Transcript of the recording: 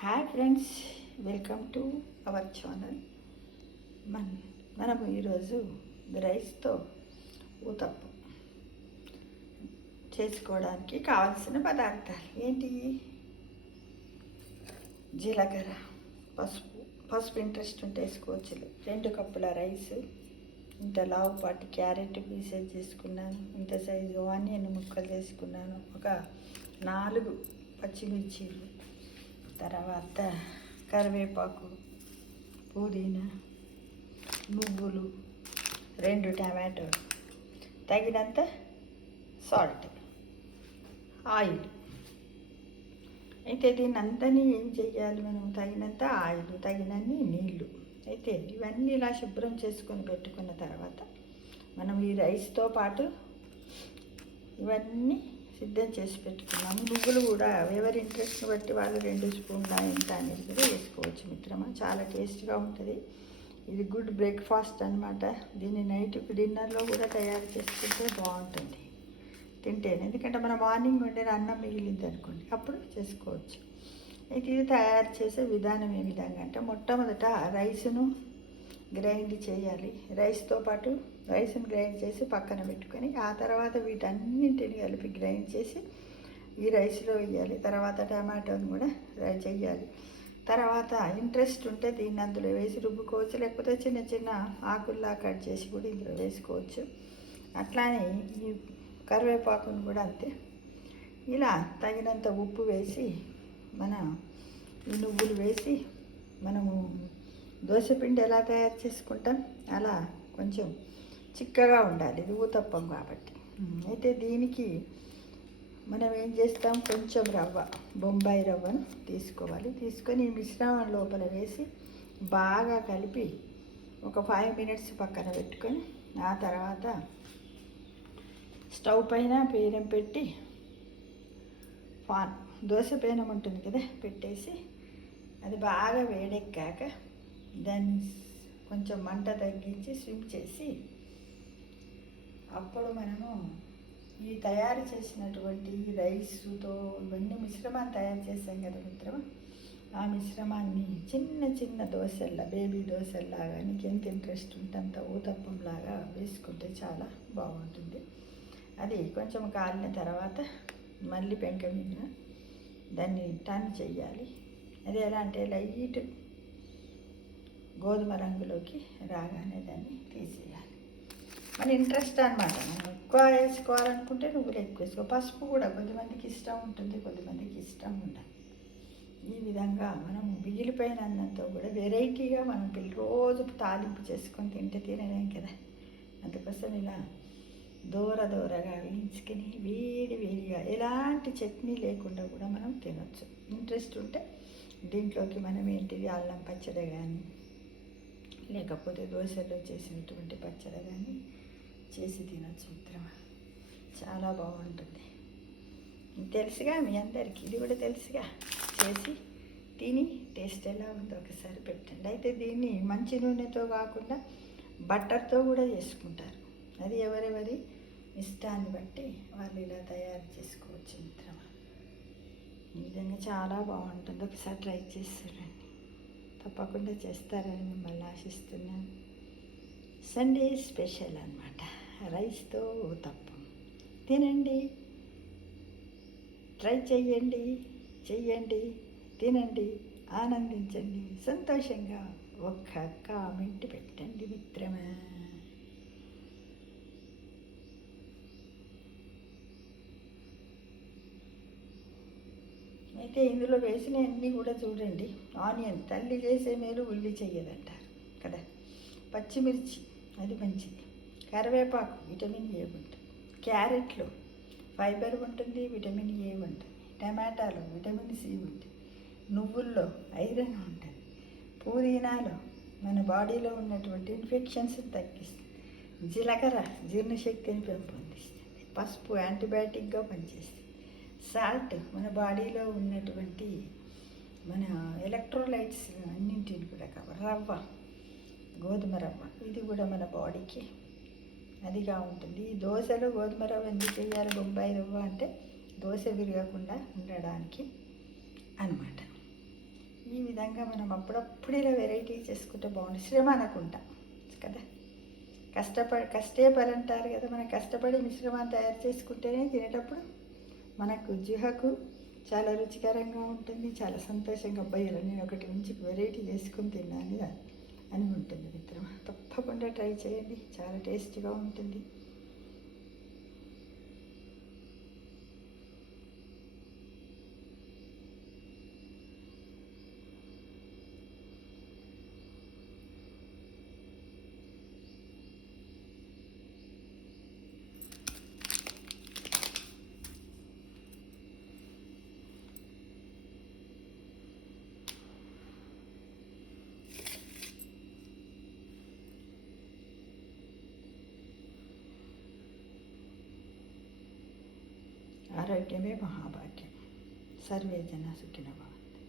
Hi friends, welcome to our channel. మనము ఈరోజు రైస్తో ఊతప్పం చేసుకోవడానికి కావాల్సిన పదార్థాలు ఏంటి? జీలకర్ర, పసుపు ఇంట్రెస్ట్ ఉంటే వేసుకోవచ్చు. 2 కప్పుల రైస్, ఇంత లావుపాటి క్యారెట్ పీసెస్ చేసుకున్నాను, ఇంత సైజు ఆనియన్ ముక్కలు చేసుకున్నాను, ఒక 4 పచ్చిమిర్చీలు, తర్వాత కరివేపాకు, పుదీనా, నువ్వులు, 2 టమాటోలు, తగినంత సాల్ట్, ఆయిల్. అయితే దీన్ని అంతని ఏం చేయాలి? మనం తగినంత ఆయిల్, తగినన్ని నీళ్ళు. అయితే ఇవన్నీ ఇలా శుభ్రం చేసుకొని పెట్టుకున్న తర్వాత మనం ఈ రైస్తో పాటు ఇవన్నీ సిద్ధం చేసి పెట్టుకున్నాము. నువ్వులు కూడా ఎవరి ఇంట్రెస్ట్ని బట్టి వాళ్ళు 2 స్పూన్ల ఎంత అనేది కూడా వేసుకోవచ్చు మిత్రమా. చాలా టేస్ట్గా ఉంటుంది. ఇది గుడ్ బ్రేక్ఫాస్ట్ అనమాట. దీన్ని నైట్కి డిన్నర్లో కూడా తయారు చేసుకుంటే బాగుంటుంది తింటేనే. ఎందుకంటే మనం మార్నింగ్ వండిన అన్నం మిగిలింది అనుకోండి, అప్పుడు చేసుకోవచ్చు. అయితే ఇది తయారు చేసే విధానం ఏ విధంగా అంటే, మొట్టమొదట రైస్ను గ్రైండ్ చేయాలి. రైస్తో పాటు రైస్ని గ్రైండ్ చేసి పక్కన పెట్టుకొని, ఆ తర్వాత వీటన్నింటిని కలిపి గ్రైండ్ చేసి ఈ రైస్లో వేయాలి. తర్వాత టమాటోని కూడా చేయాలి. తర్వాత ఇంట్రెస్ట్ ఉంటే దీన్ని అందులో వేసి రుబ్బుకోవచ్చు, లేకపోతే చిన్న చిన్న ఆకుల్లా కట్ చేసి కూడా ఇందులో వేసుకోవచ్చు. అట్లానే ఈ కరివేపాకును కూడా అంతే. ఇలా తగినంత ఉప్పు వేసి మన ఈ నువ్వులు వేసి మనము దోశపిండి ఎలా తయారు చేసుకుంటాం అలా కొంచెం చిక్కగా ఉండాలి, ఇది ఊతప్పం కాబట్టి. అయితే దీనికి మనం ఏం చేస్తాం, కొంచెం రవ్వ, బొంబాయి రవ్వను తీసుకోవాలి. తీసుకొని ఈ మిశ్రమం లోపల వేసి బాగా కలిపి ఒక 5 మినిట్స్ పక్కన పెట్టుకొని, ఆ తర్వాత స్టవ్ పైన పేనం పెట్టి దోశ పేనం ఉంటుంది కదా, పెట్టేసి అది బాగా వేడెక్కాక దాన్ని కొంచెం మంట తగ్గించి స్విమ్ చేసి, అప్పుడు మనము ఈ తయారు చేసినటువంటి రైస్తో ఇవన్నీ మిశ్రమాన్ని తయారు చేసాం కదా మిత్రమా, ఆ మిశ్రమాన్ని చిన్న చిన్న దోశల్లా, బేబీ దోశల్లాగా నీకు ఎంత ఇంట్రెస్ట్ ఉంటే అంత ఊతప్పంలాగా వేసుకుంటే చాలా బాగుంటుంది. అది కొంచెం కాలిన తర్వాత మళ్ళీ పెంక మీద దాన్ని టర్న్ చెయ్యాలి. అది ఎలా అంటే లైట్ గోధుమ రంగులోకి రాగానే దాన్ని తీసేయాలి. మన ఇంట్రెస్ట్ అనమాట. మనం ఎక్కువ వేసుకోవాలనుకుంటే నువ్వులు ఎక్కువ వేసుకో. పసుపు కూడా కొద్దిమందికి ఇష్టం ఉంటుంది, కొద్దిమందికి ఇష్టం ఉండదు. ఈ విధంగా మనం మిగిలిపోయిన అన్నంతో కూడా వెరైటీగా మనం రోజు తాలింపు చేసుకొని తింటే తినలేం కదా. అందుకోసం ఇలా దూరగా వేయించుకొని వేడిగా ఎలాంటి చట్నీ లేకుండా కూడా మనం తినొచ్చు. ఇంట్రెస్ట్ ఉంటే దీంట్లోకి మనం ఏంటిది అల్లం పచ్చడి కానీ, లేకపోతే దోశలో చేసినటువంటి పచ్చడి కానీ చేసి తినొచ్చు మిత్రమా. చాలా బాగుంటుంది. తెలుసుగా మీ అందరికీ, ఇది కూడా తెలుసుగా. చేసి తిని టేస్ట్ ఎలా ఉందో ఒకసారి పెట్టండి. అయితే దీన్ని మంచి నూనెతో కాకుండా బటర్తో కూడా చేసుకుంటారు. అది ఎవరెవరి ఇష్టాన్ని బట్టి వాళ్ళు ఇలా తయారు చేసుకోవచ్చు మిత్రమా. ఈ విధంగా చాలా బాగుంటుంది. ఒకసారి ట్రై చేస్తారండి, తప్పకుండా చేస్తారని మిమ్మల్ని ఆశిస్తున్నాను. సండే స్పెషల్ అన్నమాట, రైస్తో ఊతప్పం. తినండి, ట్రై చెయ్యండి, తినండి, ఆనందించండి, సంతోషంగా ఒక్క కామెంట్ పెట్టండి మిత్రమా. అయితే ఇందులో వేసినవన్నీ కూడా చూడండి. ఆనియన్ తల్లి చేసే మేలు ఉల్లి చెయ్యదంటారు కదా. పచ్చిమిర్చి అది మంచిది. కరివేపాకు విటమిన్ ఏ ఉంటుంది. క్యారెట్లో ఫైబర్ ఉంటుంది, విటమిన్ ఏ ఉంటుంది. టమాటాలో విటమిన్ సి ఉంటుంది. నువ్వుల్లో ఐరన్ ఉంటుంది. పుదీనాలో మన బాడీలో ఉన్నటువంటి ఇన్ఫెక్షన్స్ తగ్గిస్తుంది. జీలకర్ర జీర్ణశక్తిని పెంపొందిస్తుంది. పసుపు యాంటీబయాటిక్గా పనిచేస్తుంది. సాల్ట్ మన బాడీలో ఉన్నటువంటి మన ఎలక్ట్రోలైట్స్ అన్నింటిని కూడా రవ్వ, గోధుమ రవ్వ, ఇది కూడా మన బాడీకి అదిగా ఉంటుంది. ఈ దోశలో గోధుమ రవ్వ ఎందుకు చేయాలి, బొంబాయి రవ్వ అంటే దోశ విరగకుండా ఉండడానికి అన్నమాట. ఈ విధంగా మనం అప్పుడప్పుడు ఇలా వెరైటీ చేసుకుంటే బాగుంటుంది. శ్రమ అనకుండా కదా, కష్టే పని అంటారు కదా. మనం కష్టపడి మిశ్రమాన్ని తయారు చేసుకుంటేనే తినేటప్పుడు మనకు జిహకు చాలా రుచికరంగా ఉంటుంది. చాలా సంతోషంగా అబ్బాయిలు నేను ఒకటి నుంచి వెరైటీ చేసుకుని తిన్నాను అని ఉంటుంది మిత్రమా. తప్పకుండా ట్రై చేయండి, చాలా టేస్టీగా ఉంటుంది. ఆరోగ్యమే మహాభాగ్యం. సర్వే జన సుఖినో భవంతు.